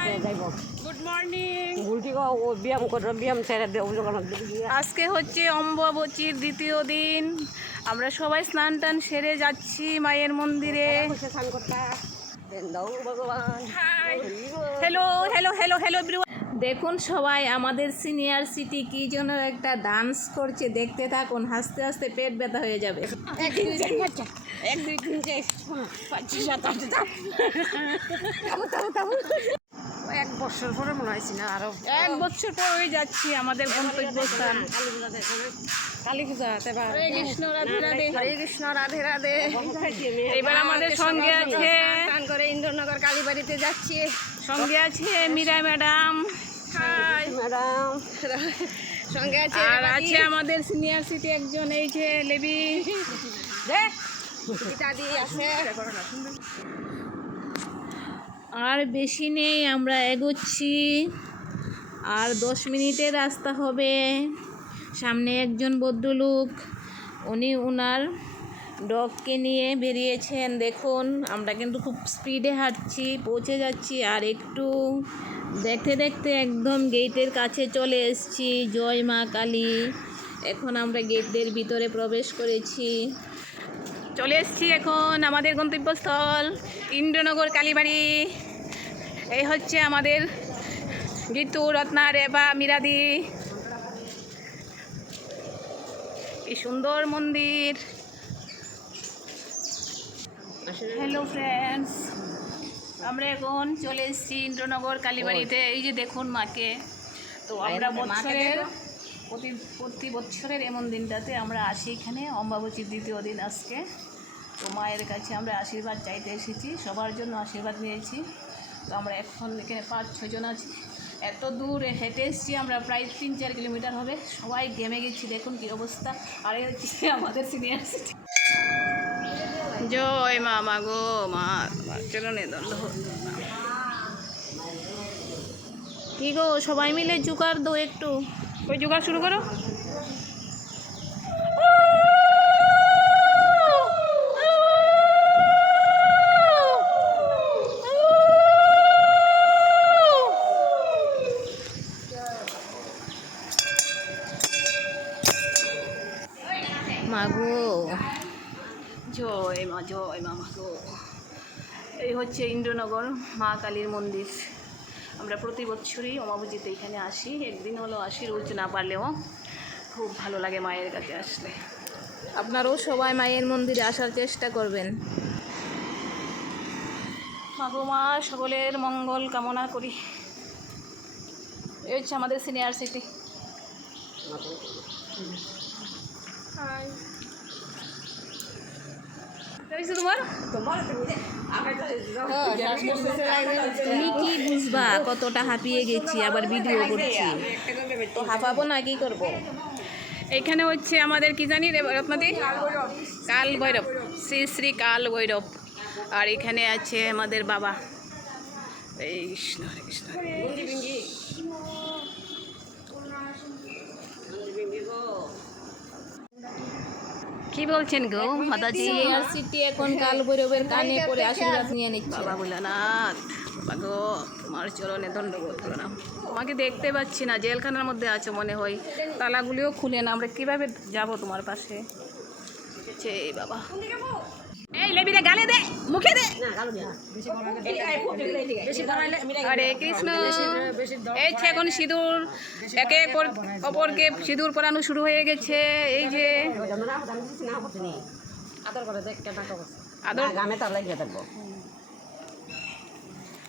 High যাইব good morning ও ব্যায়াম করো ব্যায়াম ছেড়ে আজকে হচ্ছে অম্বুবাচীর দ্বিতীয় দিন। আমরা সবাই স্নান টান সেরে যাচ্ছি মায়ের মন্দিরে। হ্যালো হ্যালো হ্যালো হ্যালো দেখুন সবাই আমাদের সিনিয়র সিটি কি জন্য একটা ডান্স করছে। দেখতে থাকুন হাসতে হাসতে পেট ব্যথা হয়ে যাবে। এক দুই তিন চার পাঁচ সাত আট এক বছর পরে মনে হয়েছে না আরও এক বছর পর যাচ্ছি আমাদের গন্তব্যস্থান। কালী পূজা হরে কৃষ্ণ রাধে রাধে। হরে কৃষ্ণ রাধে রাধে। এবার আমাদের সঙ্গে আছে করে ইন্দ্রনগর কালীবাড়িতে যাচ্ছি। সঙ্গে আছে মীরা ম্যাডাম। হাই। ম্যাডাম। সঙ্গে আছে আর আছে আমাদের সিনিয়র সিটি একজন এই যে লেবি। আছে। আর বেশি নেই, আমরা এগোচ্ছি। আর দশ মিনিটের রাস্তা হবে। সামনে একজন ভদ্রলোক, উনি ওনার ডগকে নিয়ে বেরিয়েছেন। দেখুন, আমরা কিন্তু খুব স্পিডে হাঁটছি, পৌঁছে যাচ্ছি, আর একটু দেখতে দেখতে একদম গেটের কাছে চলে এসেছি। জয় মা কালী। এখন আমরা গেটের ভিতরে প্রবেশ করেছি। চলে এসেছি এখন আমাদের গন্তব্যস্থল, ইন্দ্রনগর কালীবাড়ি। এই হচ্ছে আমাদের গীতু রত্না রেবা মিরাদি। কি সুন্দর মন্দির। হ্যালো ফ্রেন্ডস আমরা এখন চলে এসেছি ইন্দ্রনগর কালীবাড়িতে। এই যে দেখুন মাকে। তো আমরা বছরের প্রতি প্রতি বছরের এমন দিনটাতে আমরা আসি এখানে অম্বাবচীর দ্বিতীয় দিন আজকে। তো মায়ের কাছে আমরা আশীর্বাদ চাইতে এসেছি সবার জন্য আশীর্বাদ নিয়েছি। তো আমরা এখন এখানে পাঁচ ছজন আছি। এত দূর হেঁটে এসেছি আমরা, প্রায় তিন চার কিলোমিটার হবে। সবাই গেমে গেছি, দেখুন কী অবস্থা। আর হচ্ছে আমাদের সিনিয়র সিটি জয় মা মা গো, মা চলনে দণ্ড হোক। কি গো, সবাই মিলে জোগাড় দো একটু। ওই জোগাড় শুরু করো মাগো জয় মা জয় মা মাগো এই হচ্ছে ইন্দ্রনগর মা কালীর মন্দির। আমরা প্রতি বছরই অমাবুজিতে এখানে আসি। একদিন হলো আসি রোজ না পারলেও খুব ভালো লাগে মায়ের কাছে আসলে। আপনারাও সবাই মায়ের মন্দিরে আসার চেষ্টা করবেন। মাগো মা সকলের মঙ্গল কামনা করি। এই হচ্ছে আমাদের সিনিয়র সিটি তোমার? তুমি কি বুঝবা কতটা হাঁপিয়ে গেছি আবার ভিডিও করছি। তো হাঁপাবো না কি করব? এখানে হচ্ছে আমাদের কি জানি রে রত্নাদি কাল ভৈরব শ্রী শ্রী কাল ভৈরব। আর এখানে আছে আমাদের বাবা। এই কৃষ্ণ কৃষ্ণ। কি বলছেন গো? মাতাজি। আর সিটি এখন কাল বৈরবের কানে পড়ে আশীর্বাদ নিয়ে নিচ্ছে। বাবা ভোলানাথ বাবা গো তোমার চরণে দণ্ডবোধ করো না। তোমাকে দেখতে পাচ্ছি না জেলখানার মধ্যে আছো মনে হয়। তালাগুলিও খুলে না আমরা কীভাবে যাব তোমার পাশে? সেই বাবা। এই লেবি গালে দে মুখে দে। হরে কৃষ্ণ এই যে এখন সিঁদুর একে অপরকে সিঁদুর পরানো শুরু হয়ে গেছে। এই যে আদর করে দেখ কেনা আদর গামে তার লাগিয়ে থাকব।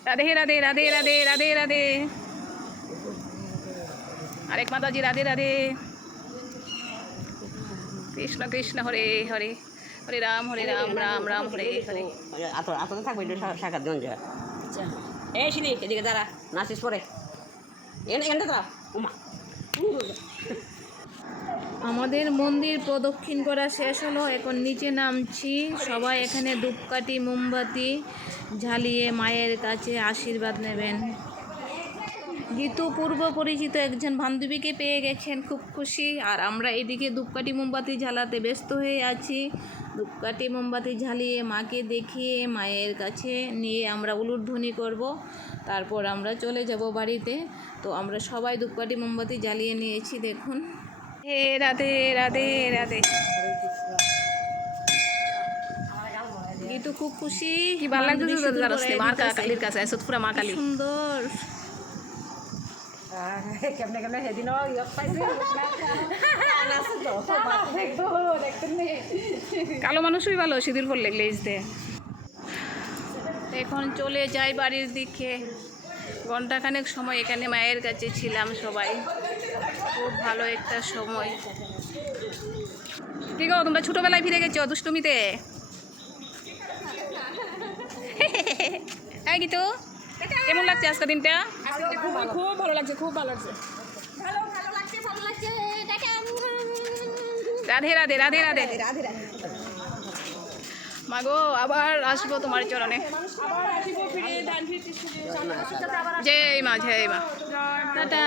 রাধে রাধে রাধে রাধে রাধে রাধে। আরেক মাতাজি রাধে রাধে। কৃষ্ণ কৃষ্ণ হরে হরে। হরে রাম হরে রাম রাম রাম হরে হরে আতর আতরে থাকবে একটু শাখার গঞ্জ এই শিলি এদিকে দাঁড়া নাচিস পরে। এখানে দাঁড়া উমা। আমাদের মন্দির প্রদক্ষিণ করা শেষ হলো এখন নিচে নামছি সবাই এখানে ধূপকাঠি মোমবাতি ঝালিয়ে মায়ের কাছে আশীর্বাদ নেবেন। গীতু পূর্ব পরিচিত একজন বান্ধবীকে পেয়ে গেছেন খুব খুশি। আর আমরা এদিকে ধূপকাঠি মোমবাতি জ্বালাতে ব্যস্ত হয়ে আছি। ধূপকাঠি মোমবাতি ঝালিয়ে মাকে দেখিয়ে মায়ের কাছে নিয়ে আমরা উলুধ্বনি করব। তারপর আমরা চলে যাব বাড়িতে। তো আমরা সবাই ধূপকাঠি মোমবাতি জ্বালিয়ে নিয়েছি দেখুন। হে রাধে রাধে রাধে। গীতু খুব খুশি। কি ভালো লাগছে কাছে সুন্দর। কেমনে কেমনে সেদিনও ইয়ক পাইছে কালো মানুষই ভালো সিঁদুর পরলে গ্লেজ দে। এখন চলে যাই বাড়ির দিকে। ঘন্টাখানেক সময় এখানে মায়ের কাছে ছিলাম সবাই। খুব ভালো একটা সময়। কি গো তোমরা ছোটবেলায় ফিরে গেছো দুষ্টুমিতে? হ্যাঁ গীতু। কেমন লাগছে আজকে দিনটা? খুব ভালো লাগছে খুব ভালো লাগছে। রাধে রাধে রাধে রাধে। মাগো আবার আসব তোমার চরণে। জয় মা জয় মা। টাটা।